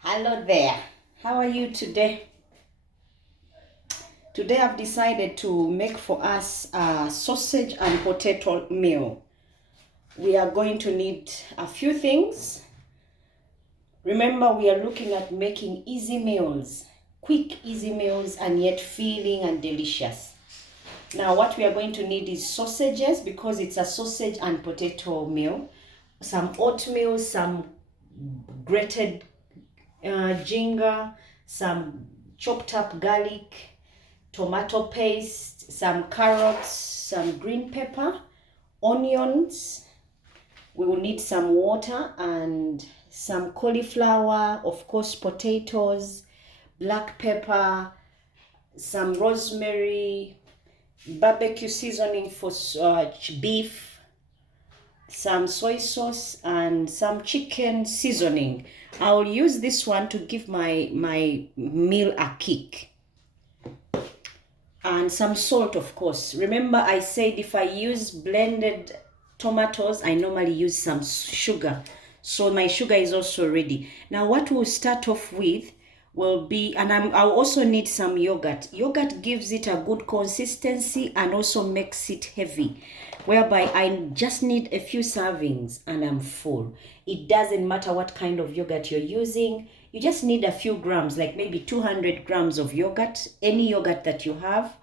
Hello there. How are you today? Today I've decided to make for us a sausage and potato meal. We are going to need a few things. Remember, we are looking at making easy meals, quick easy meals, and yet filling and delicious. Now what we are going to need is sausages because it's a sausage and potato meal, some oatmeal, some grated ginger, some chopped up garlic, tomato paste, some carrots, some green pepper, onions. We will need some water and some cauliflower, of course potatoes, black pepper, some rosemary, barbecue seasoning for beef, some soy sauce, and some chicken seasoning. I'll use this one to give my meal a kick. And some salt, of course. Remember I said if I use blended tomatoes, I normally use some sugar. So my sugar is also ready. Now what we'll start off with will be, and I'll also need some yogurt. Yogurt gives it a good consistency and also makes it heavy, whereby I just need a few servings and I'm full. It doesn't matter what kind of yogurt you're using. You just need a few grams, like maybe 200 grams of yogurt. Any yogurt that you have,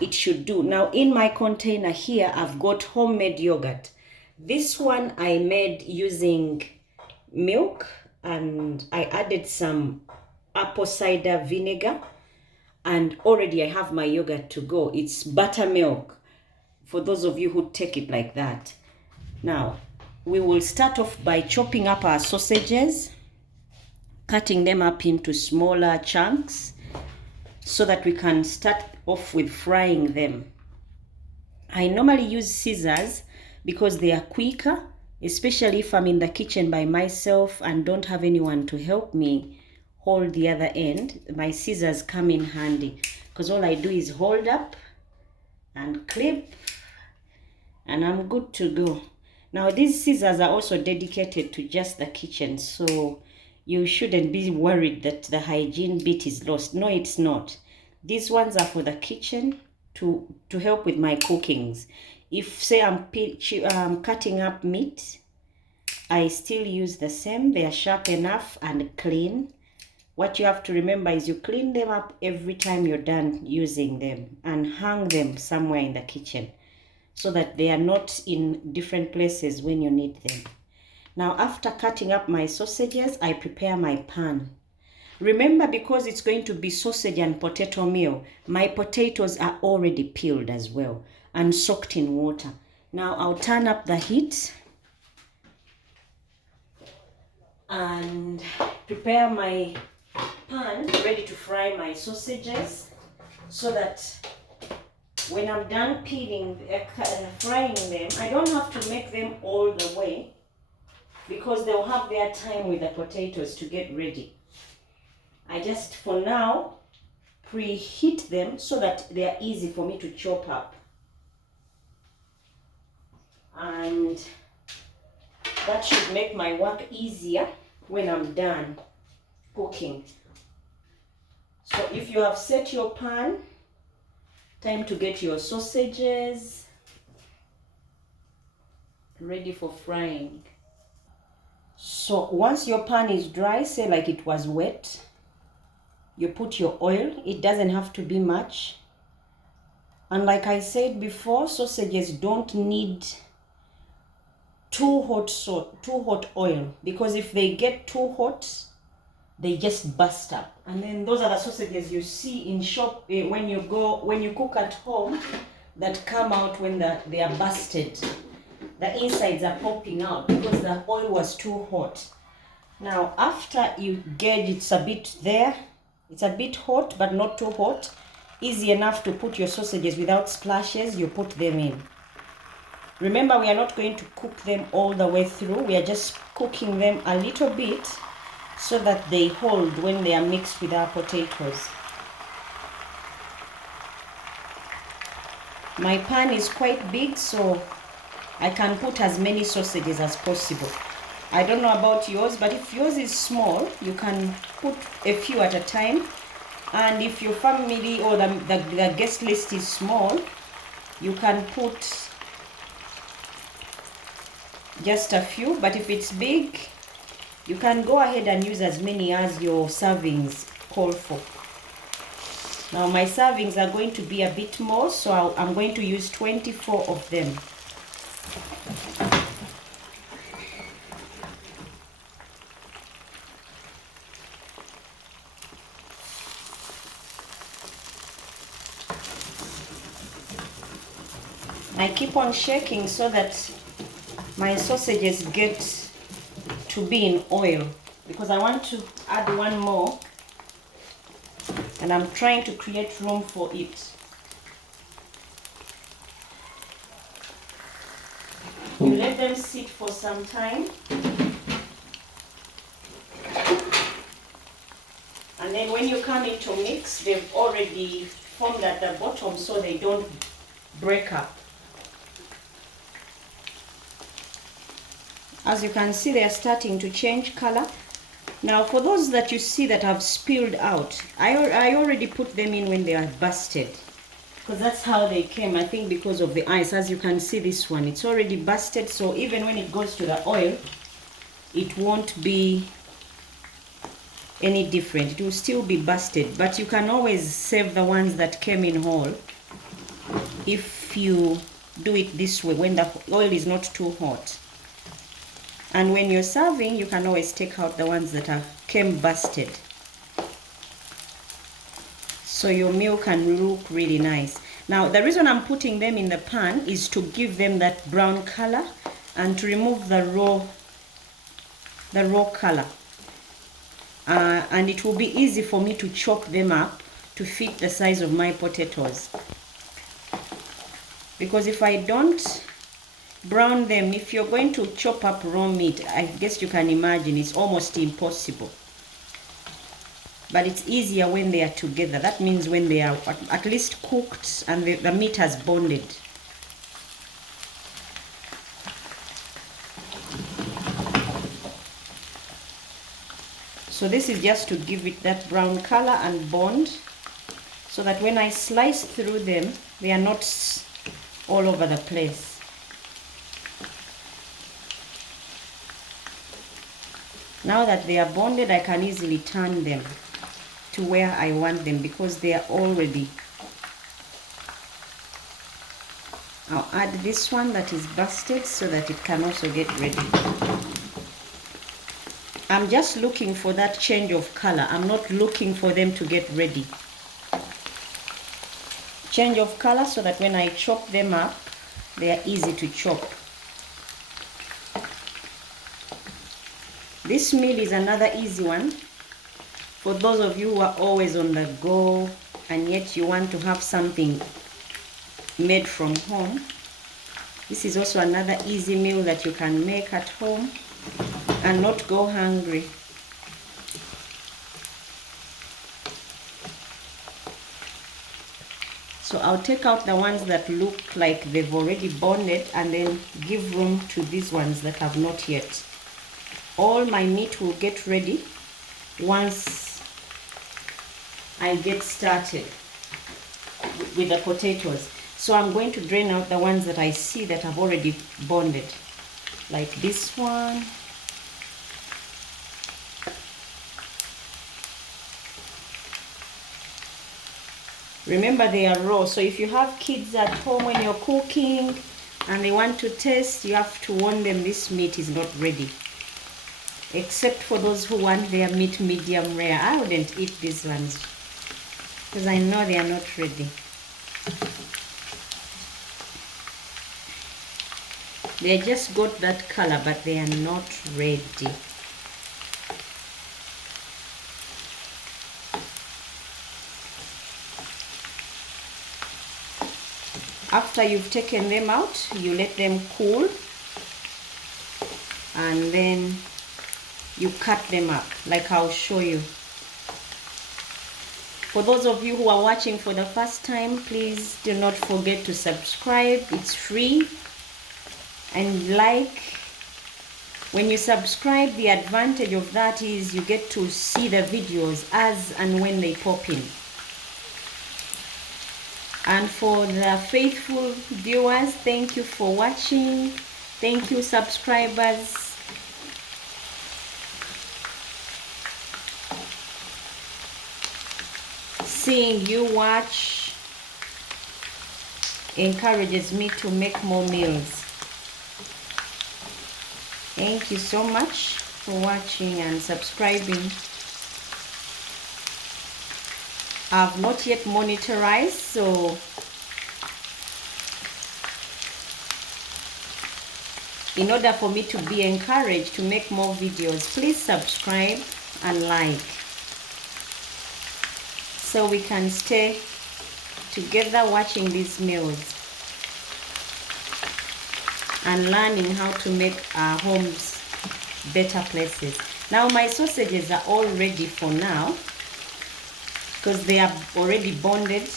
it should do. Now in my container here, I've got homemade yogurt. This one I made using milk and I added some apple cider vinegar, and already I have my yogurt to go. It's buttermilk for those of you who take it like that. Now we will start off by chopping up our sausages, cutting them up into smaller chunks so that we can start off with frying them. I normally use scissors because they are quicker, especially if I'm in the kitchen by myself and don't have anyone to help me hold the other end. My scissors come in handy because all I do is hold up and clip and I'm good to go. Now these scissors are also dedicated to just the kitchen, so you shouldn't be worried that the hygiene bit is lost. No, it's not. These ones are for the kitchen to help with my cookings. If say I'm cutting up meat, I still use the same. They are sharp enough and clean. What you have to remember is you clean them up every time you're done using them and hang them somewhere in the kitchen so that they are not in different places when you need them. Now after cutting up my sausages, I prepare my pan. Remember, because it's going to be sausage and potato meal, my potatoes are already peeled as well and soaked in water. Now I'll turn up the heat and prepare my pan ready to fry my sausages, so that when I'm done peeling, frying them, I don't have to make them all the way because they'll have their time with the potatoes to get ready. I just for now preheat them so that they are easy for me to chop up, and that should make my work easier when I'm done cooking. So if you have set your pan, time to get your sausages ready for frying. So once your pan is dry, say like it was wet, you put your oil. It doesn't have to be much. And like I said before, sausages don't need too hot oil, because if they get too hot, they just burst up. And then those are the sausages you see in shop when you cook at home, that come out when they are busted. The insides are popping out because the oil was too hot. Now after you gauge it's a bit there, it's a bit hot but not too hot, easy enough to put your sausages without splashes, you put them in. Remember, we are not going to cook them all the way through. We are just cooking them a little bit so that they hold when they are mixed with our potatoes. My pan is quite big, so I can put as many sausages as possible. I don't know about yours, but if yours is small, you can put a few at a time. And if your family or the guest list is small, you can put just a few. But if it's big, you can go ahead and use as many as your servings call for. Now my servings are going to be a bit more, so I'm going to use 24 of them. I keep on shaking so that my sausages get to be in oil, because I want to add one more and I'm trying to create room for it. You let them sit for some time, and then when you come in to mix, they've already formed at the bottom so they don't break up. As you can see, they are starting to change color. Now for those that you see that have spilled out, I already put them in when they are busted, because that's how they came, I think because of the ice. As you can see, this one, it's already busted, so even when it goes to the oil, it won't be any different. It will still be busted, but you can always save the ones that came in whole if you do it this way, when the oil is not too hot. And when you're serving, you can always take out the ones that came busted, so your meal can look really nice. Now the reason I'm putting them in the pan is to give them that brown color and to remove the raw color. And it will be easy for me to chop them up to fit the size of my potatoes. Because if I don't brown them, if you're going to chop up raw meat, I guess you can imagine it's almost impossible. But it's easier when they are together. That means when they are at least cooked and the meat has bonded. So this is just to give it that brown color and bond, so that when I slice through them, they are not all over the place. Now that they are bonded, I can easily turn them to where I want them because they are all ready. I'll add this one that is busted so that it can also get ready. I'm just looking for that change of color. I'm not looking for them to get ready. Change of color so that when I chop them up, they are easy to chop. This meal is another easy one for those of you who are always on the go and yet you want to have something made from home. This is also another easy meal that you can make at home and not go hungry. So I'll take out the ones that look like they've already bonded and then give room to these ones that have not yet. All my meat will get ready once I get started with the potatoes. So I'm going to drain out the ones that I see that have already bonded, like this one. Remember, they are raw, so if you have kids at home when you're cooking and they want to taste, you have to warn them this meat is not ready. Except for those who want their meat medium rare. I wouldn't eat these ones because I know they are not ready. They just got that color, but they are not ready. After you've taken them out, you let them cool and then you cut them up like I'll show you. For those of you who are watching for the first time, please do not forget to subscribe. It's free. And like When you subscribe, the advantage of that is you get to see the videos as and when they pop in. And for the faithful viewers, thank you for watching. Thank you, subscribers. Seeing you watch encourages me to make more meals. Thank you so much for watching and subscribing. I've not yet monetized, so in order for me to be encouraged to make more videos, please subscribe and like, so we can stay together watching these meals and learning how to make our homes better places. Now my sausages are all ready for now because they are already bonded.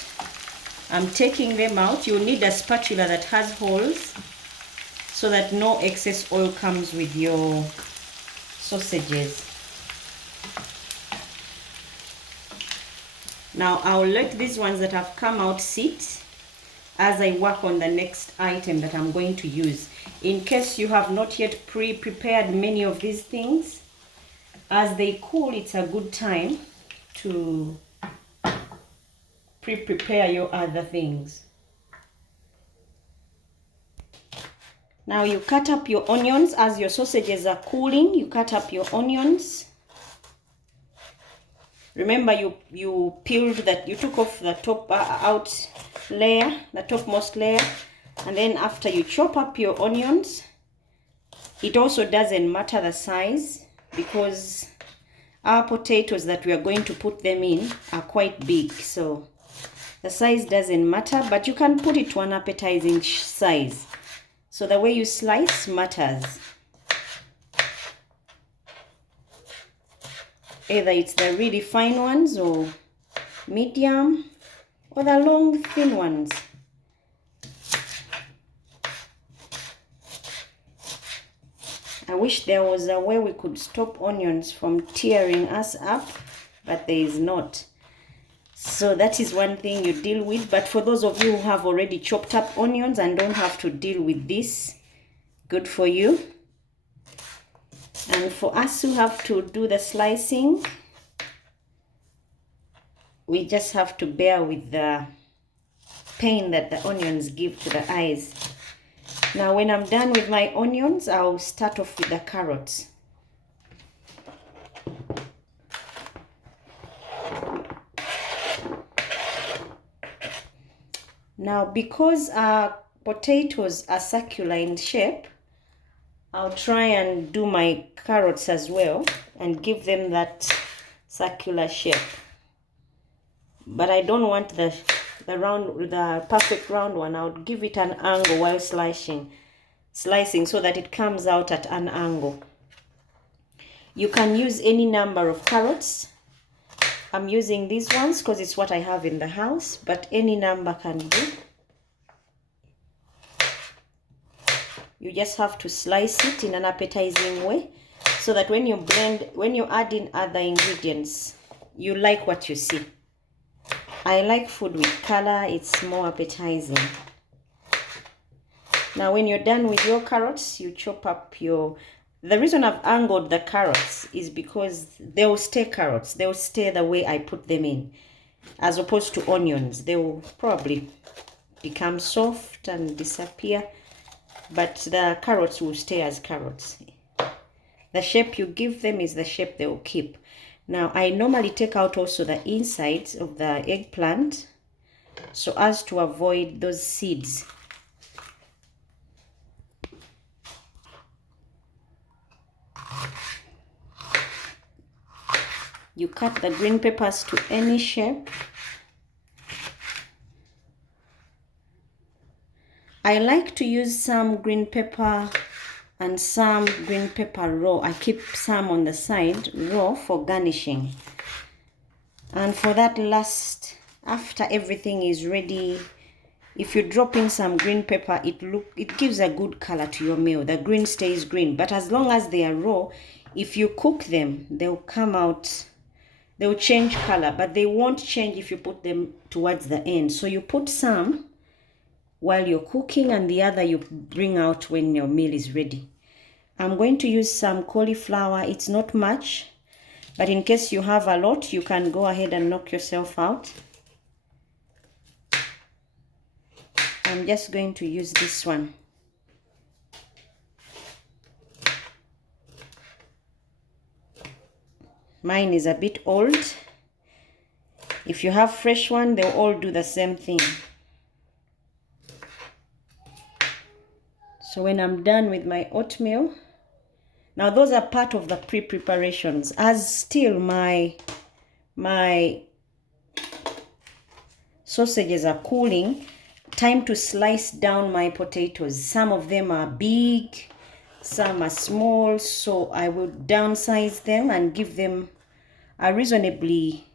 I'm taking them out. You'll need a spatula that has holes so that no excess oil comes with your sausages. Now I'll let these ones that have come out sit as I work on the next item that I'm going to use. In case you have not yet pre-prepared many of these things, as they cool, it's a good time to pre-prepare your other things. Now you cut up your onions as your sausages are cooling. You cut up your onions. Remember you peeled that, you took off the top out layer, the topmost layer, and then after you chop up your onions, it also doesn't matter the size because our potatoes that we are going to put them in are quite big, so the size doesn't matter, but you can put it to an appetizing size. So the way you slice matters. Either it's the really fine ones or medium or the long thin ones. I wish there was a way we could stop onions from tearing us up, but there is not. So that is one thing you deal with. But for those of you who have already chopped up onions and don't have to deal with this, good for you. And for us who have to do the slicing, we just have to bear with the pain that the onions give to the eyes. Now when I'm done with my onions, I'll start off with the carrots. Now because our potatoes are circular in shape, I'll try and do my carrots as well and give them that circular shape. But I don't want the perfect round one. I would give it an angle while slicing so that it comes out at an angle. You can use any number of carrots. I'm using these ones because it's what I have in the house, but any number can do. You just have to slice it in an appetizing way so that when you add in other ingredients, you like what you see. I like food with color, it's more appetizing. Now when you're done with your carrots, you chop up your... The reason I've angled the carrots is because they will stay carrots. They will stay the way I put them in. As opposed to onions, they will probably become soft and disappear. But the carrots will stay as carrots. The shape you give them is the shape they will keep. Now I normally take out also the insides of the eggplant so as to avoid those seeds. You cut the green peppers to any shape. I like to use some green pepper and some green pepper raw. I keep some on the side raw for garnishing. And for that last, after everything is ready, If you drop in some green pepper, it gives a good color to your meal. The green stays green, but as long as they are raw, if you cook them, they'll come out, they'll change color, but they won't change if you put them towards the end. So you put some while you're cooking and the other you bring out when your meal is ready. I'm going to use some cauliflower. It's not much, but in case you have a lot, you can go ahead and knock yourself out. I'm just going to use this one. Mine is a bit old. If you have fresh one, they'll all do the same thing. So when I'm done with my oatmeal, now those are part of the pre-preparations. As still my sausages are cooling, time to slice down my potatoes. Some of them are big, some are small, so I will downsize them and give them a reasonably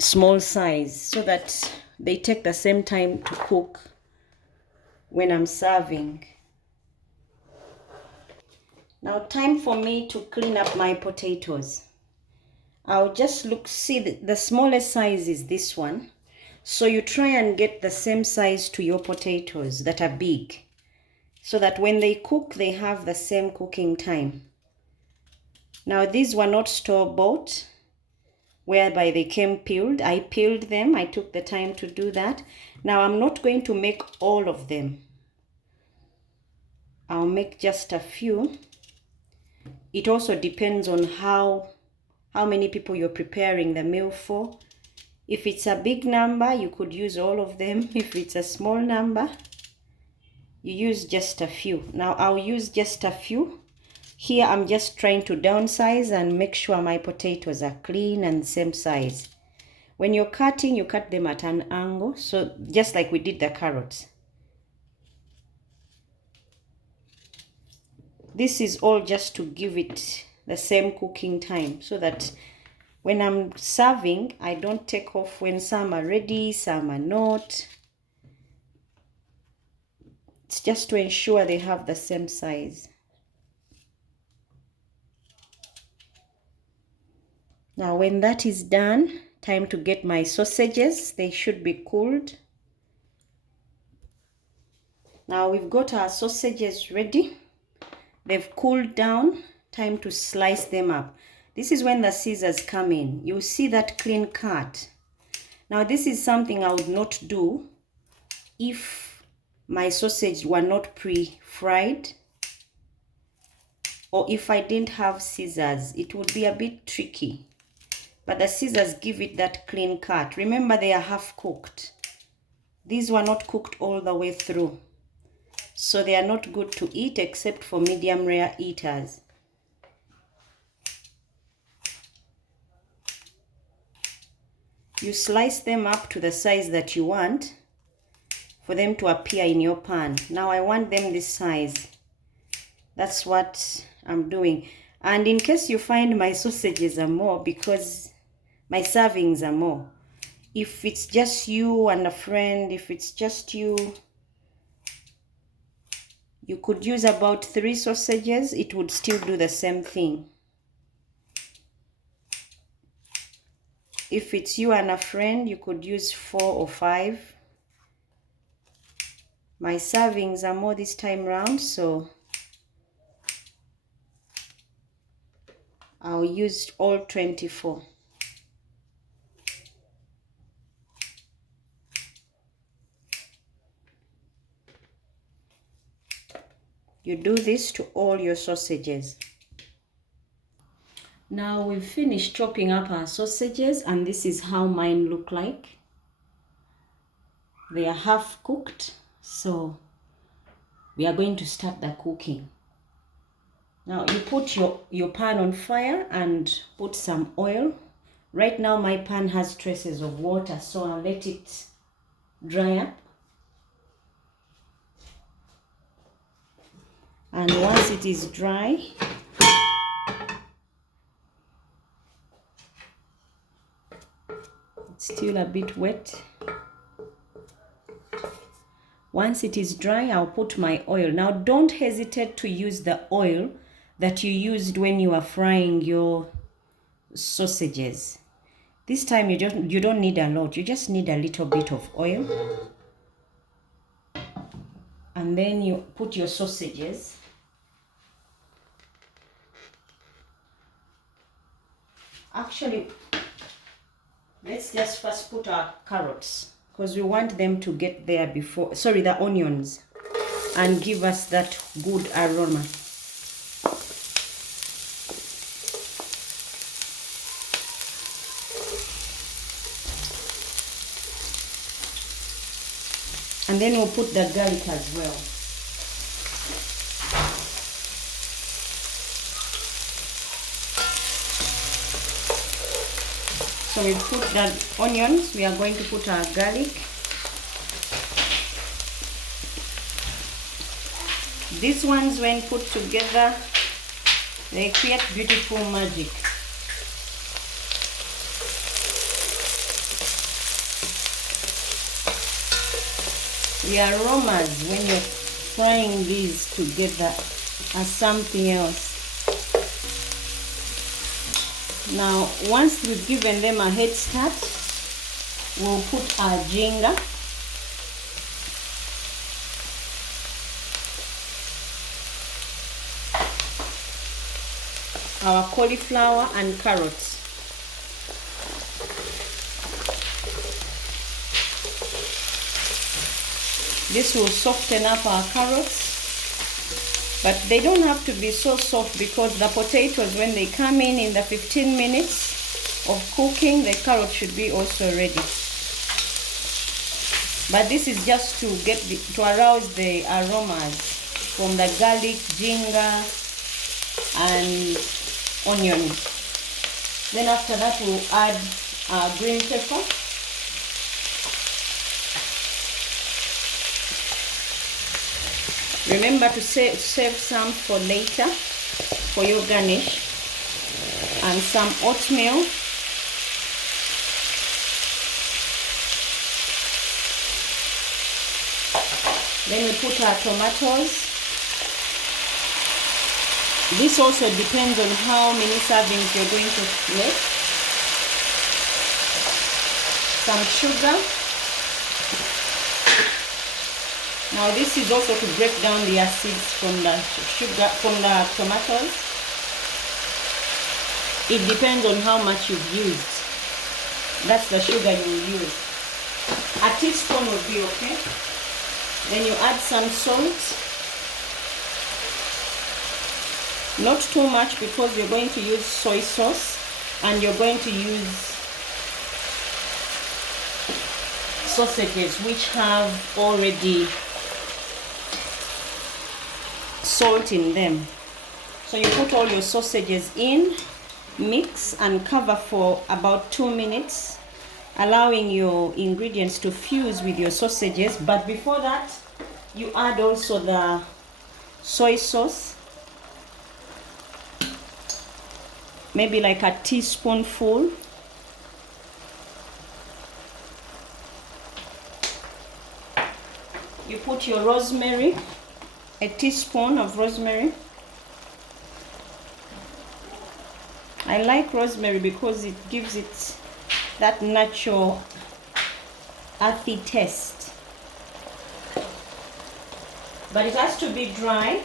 small size so that they take the same time to cook when I'm serving. Now time for me to clean up my potatoes. I'll just see the smallest size is this one. So you try and get the same size to your potatoes that are big, so that when they cook, they have the same cooking time. Now these were not store-bought, whereby they came peeled. I peeled them. I took the time to do that. Now I'm not going to make all of them. I'll make just a few. It also depends on how many people you're preparing the meal for. If it's a big number, you could use all of them. If it's a small number, you use just a few. Now I'll use just a few. Here I'm just trying to downsize and make sure my potatoes are clean and the same size. When you're cutting, you cut them at an angle, so just like we did the carrots. This is all just to give it the same cooking time, so that when I'm serving, I don't take off when some are ready, some are not. It's just to ensure they have the same size. Now when that is done, time to get my sausages. They should be cooled. Now we've got our sausages ready. They've cooled down. Time to slice them up. This is when the scissors come in. You see that clean cut. Now this is something I would not do if my sausage were not pre-fried, or if I didn't have scissors. It would be a bit tricky, but the scissors give it that clean cut. Remember, they are half cooked. These were not cooked all the way through, so they are not good to eat except for medium rare eaters. You slice them up to the size that you want for them to appear in your pan. Now I want them this size. That's what I'm doing. And in case you find my sausages are more, because my servings are more. If it's just you and a friend, if it's just you, you could use about 3 sausages. It would still do the same thing. If it's you and a friend, you could use 4 or 5. My servings are more this time round, so I'll use all 24. You do this to all your sausages. Now we've finished chopping up our sausages, and this is how mine look like. They are half cooked, so we are going to start the cooking. Now you put your pan on fire and put some oil. Right now my pan has traces of water, so I'll let it dry up. And once it is dry, it's still a bit wet. Once it is dry, I'll put my oil. Now don't hesitate to use the oil that you used when you are frying your sausages. This time you don't need a lot. You just need a little bit of oil. And then you put your sausages. Actually, let's just first put our carrots, because we want them to get there before, sorry, the onions, and give us that good aroma. And then we'll put the garlic as well. So we put the onions, we are going to put our garlic. These ones, when put together, they create beautiful magic. The aromas when you're frying these together are something else. Now, once we've given them a head start, we'll put our ginger, our cauliflower and carrots. This will soften up our carrots, but they don't have to be so soft, because the potatoes, when they come in the 15 minutes of cooking, the carrot should be also ready. But this is just to get to arouse the aromas from the garlic, ginger, and onion. Then after that, we'll add our green pepper. Remember to save some for later for your garnish. And some oatmeal. Then we put our tomatoes. This also depends on how many servings you're going to make. Some sugar. Now this is also to break down the acids from the sugar, from the tomatoes. It depends on how much you've used. That's the sugar you will use. A teaspoon will be okay. Then you add some salt. Not too much, because you're going to use soy sauce and you're going to use sausages which have already salt in them. So you put all your sausages in, mix and cover for about 2 minutes, allowing your ingredients to fuse with your sausages. But before that, you add also the soy sauce, maybe like a teaspoonful. You put your rosemary, a teaspoon of rosemary. I like rosemary because it gives it that natural earthy taste. But it has to be dry.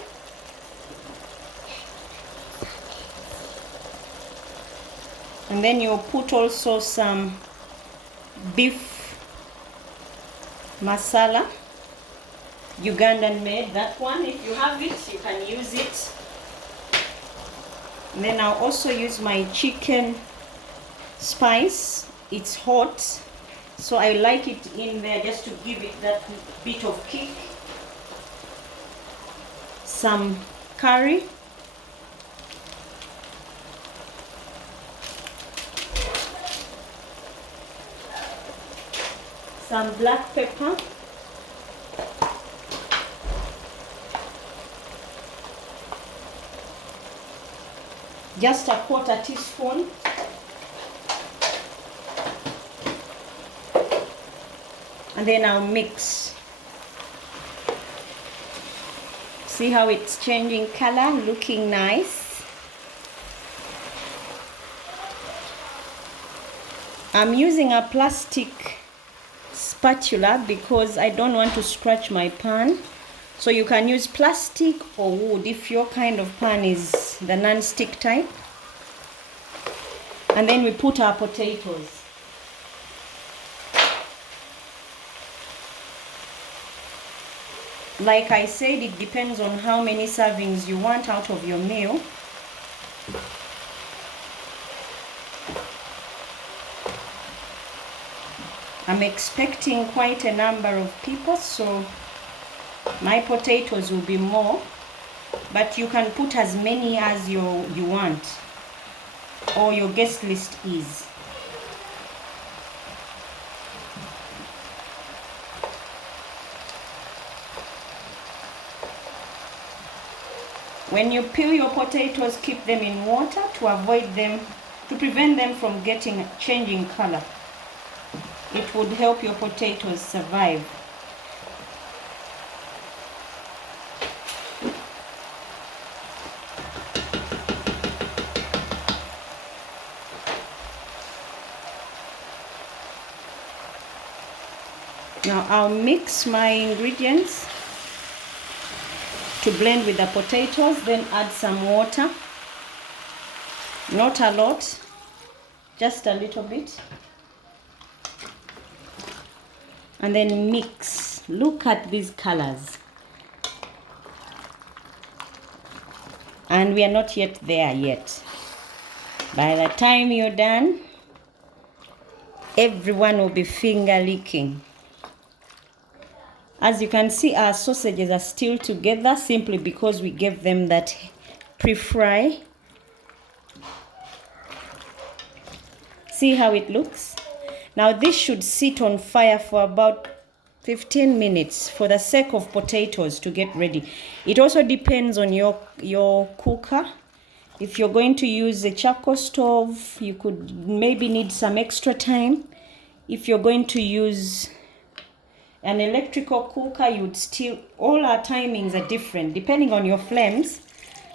And then you'll put also some beef masala. Ugandan made, that one. If you have it, you can use it. And then I'll also use my chicken spice. It's hot, so I like it in there just to give it that bit of kick. Some curry. Some black pepper. Just a quarter teaspoon. And then I'll mix. See how it's changing color, looking nice. I'm using a plastic spatula because I don't want to scratch my pan. So you can use plastic or wood if your kind of pan is the non-stick type. And then we put our potatoes. Like I said, it depends on how many servings you want out of your meal. I'm expecting quite a number of people, so my potatoes will be more, but you can put as many as you want, or your guest list is. When you peel your potatoes, keep them in water to prevent them from changing color. It would help your potatoes survive. Now I'll mix my ingredients to blend with the potatoes, then add some water. Not a lot, just a little bit. And then mix. Look at these colors. And we are not yet there yet. By the time you're done, everyone will be finger licking. As you can see, our sausages are still together simply because we gave them that pre-fry. See how it looks? Now this should sit on fire for about 15 minutes for the sake of potatoes to get ready. It also depends on your cooker. If you're going to use a charcoal stove, you could maybe need some extra time. If you're going to use an electrical cooker, all our timings are different depending on your flames.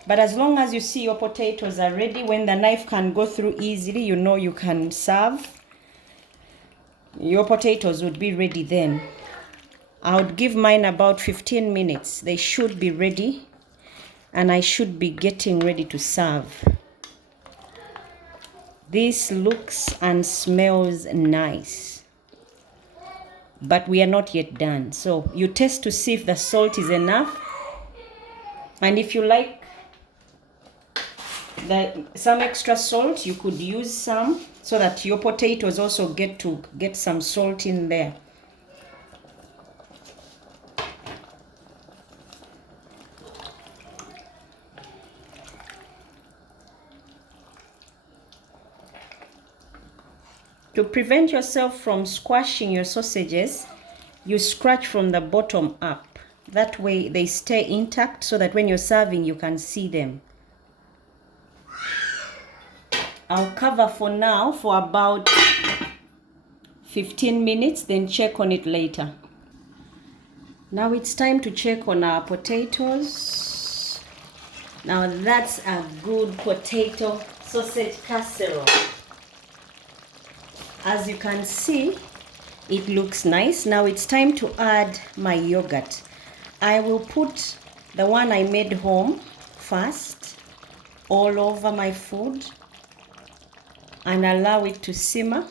But as long as you see your potatoes are ready, when the knife can go through easily, you know you can serve. Your potatoes would be ready then. I would give mine about 15 minutes. They should be ready, and I should be getting ready to serve. This looks and smells nice. But we are not yet done. So you test to see if the salt is enough. And if you like some extra salt, you could use some so that your potatoes also get some salt in there. To prevent yourself from squashing your sausages, you scratch from the bottom up. That way they stay intact so that when you're serving, you can see them. I'll cover for now for about 15 minutes, then check on it later. Now it's time to check on our potatoes. Now that's a good potato sausage casserole. As you can see, it looks nice. Now it's time to add my yogurt. I will put the one I made home first all over my food and allow it to simmer.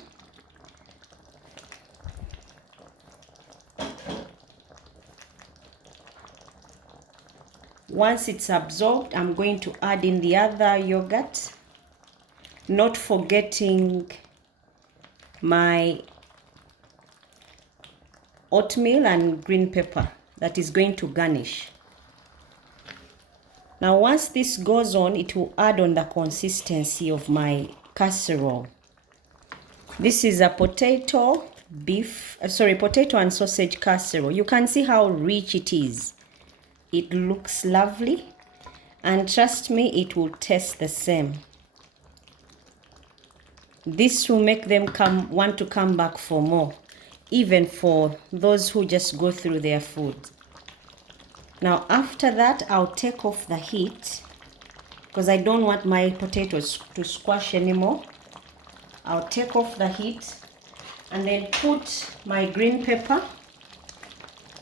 Once it's absorbed, I'm going to add in the other yogurt, not forgetting my oatmeal and green pepper that is going to garnish. Now once this goes on, it will add on the consistency of my casserole. This is a potato and sausage casserole. You can see how rich it is. It looks lovely, and trust me, it will taste the same. This will make them want to come back for more, even for those who just go through their food. Now after that, I'll take off the heat because I don't want my potatoes to squash anymore. I'll take off the heat and then put my green pepper.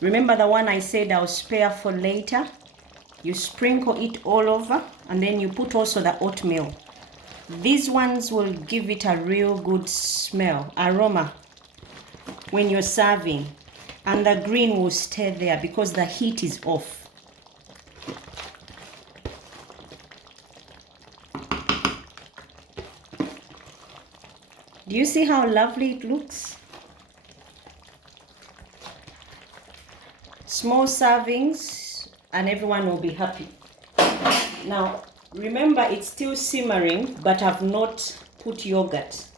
Remember the one I said I'll spare for later? You sprinkle it all over, and then you put also the oatmeal. These ones will give it a real good smell, aroma when you're serving. And the green will stay there because the heat is off. Do you see how lovely it looks? Small servings and everyone will be happy. Now remember, it's still simmering, but I've not put yogurt.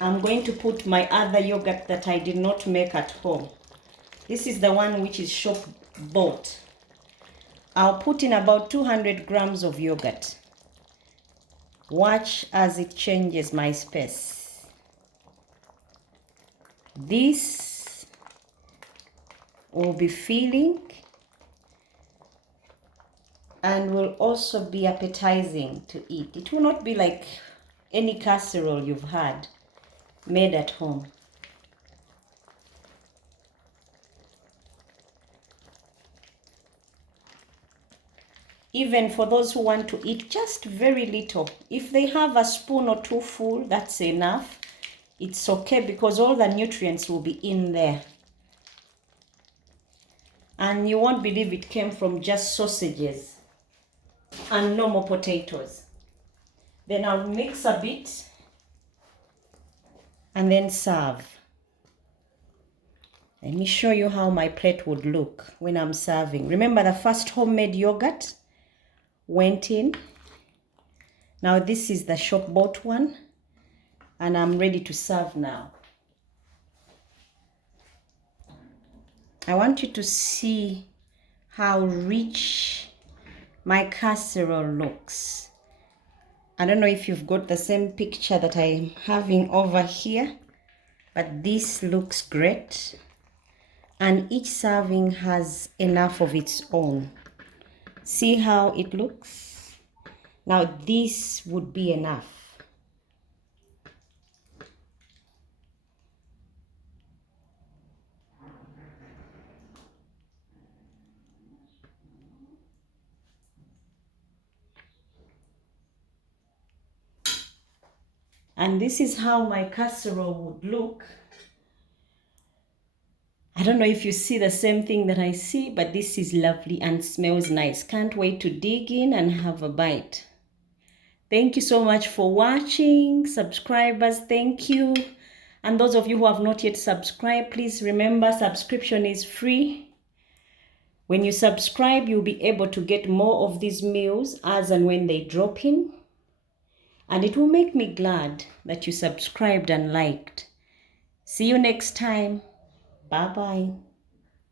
I'm going to put my other yogurt that I did not make at home. This is the one which is shop bought. I'll put in about 200 grams of yogurt. Watch as it changes my space. This will be filling and will also be appetizing to eat. It will not be like any casserole you've had made at home. Even for those who want to eat just very little, if they have a spoon or two full, that's enough. It's okay because all the nutrients will be in there. And you won't believe it came from just sausages and normal potatoes. Then I'll mix a bit and then serve. Let me show you how my plate would look when I'm serving. Remember, the first homemade yogurt went in. Now this is the shop bought one, and I'm ready to serve now. I want you to see how rich my casserole looks. I don't know if you've got the same picture that I'm having over here, but this looks great. And each serving has enough of its own. See how it looks? Now this would be enough. And this is how my casserole would look. I don't know if you see the same thing that I see, but this is lovely and smells nice. Can't wait to dig in and have a bite. Thank you so much for watching. Subscribers, thank you. And those of you who have not yet subscribed, please remember subscription is free. When you subscribe, you'll be able to get more of these meals as and when they drop in. And it will make me glad that you subscribed and liked. See you next time. Bye-bye.